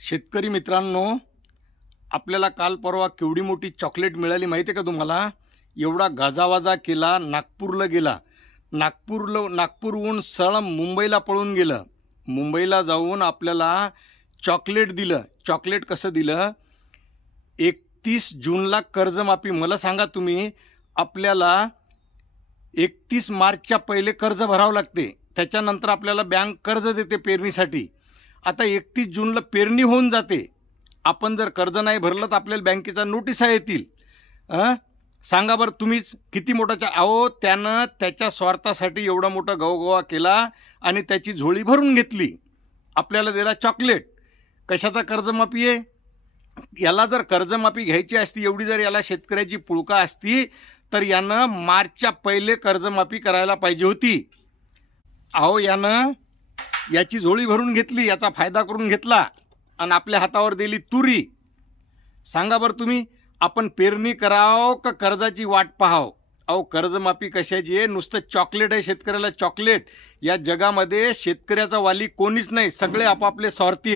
शेतकरी मित्रांनो, आपल्याला काल परवा केवढी मोठी चॉकलेट मिळाली माहिती आहे का तुम्हाला? एवढा गाजावाजा केला, नागपूरला गेला. नागपूरहून सरळ मुंबईला पळून गेलं. मुंबईला जाऊन आपल्याला चॉकलेट दिलं. चॉकलेट कसं दिलं? 31 जूनला कर्जमाफी. मला सांगा तुम्ही, आपल्याला 31 मार्चच्या पहिले कर्ज भरावं लागते. त्याच्यानंतर आपल्याला बँक कर्ज देते पेरणीसाठी. आता 31 जूनला पेरणी होऊन जाते. आपण जर कर्ज नाही भरलं तर आपल्याला बँकेच्या नोटिसा येतील. सांगा बरं तुम्हीच, किती मोठा त्यानं त्याच्या स्वार्थासाठी एवढा मोठा गवगवा केला आणि त्याची झोळी भरून घेतली. आपल्याला दिला चॉकलेट. कशाचा कर्जमाफी आहे? याला जर कर्जमाफी घ्यायची असती, एवढी जर याला शेतकऱ्याची पुळका असती, तर यानं मार्चच्या पहिले कर्जमाफी करायला पाहिजे होती. यानं याची झोळी भरून घेतली, याचा फायदा करून घेतला आणि आपल्या हातावर दिली तुरी. सांगा बरं तुम्ही, आपण पेरणी करावं का कर्जाची वाट पाहाव? कर्जमाफी कशाची आहे? नुसतं चॉकलेट आहे शेतकऱ्याला, चॉकलेट. या जगामध्ये शेतकऱ्याचा वाली कोणीच नाही, सगळे आपापले स्वार्थी.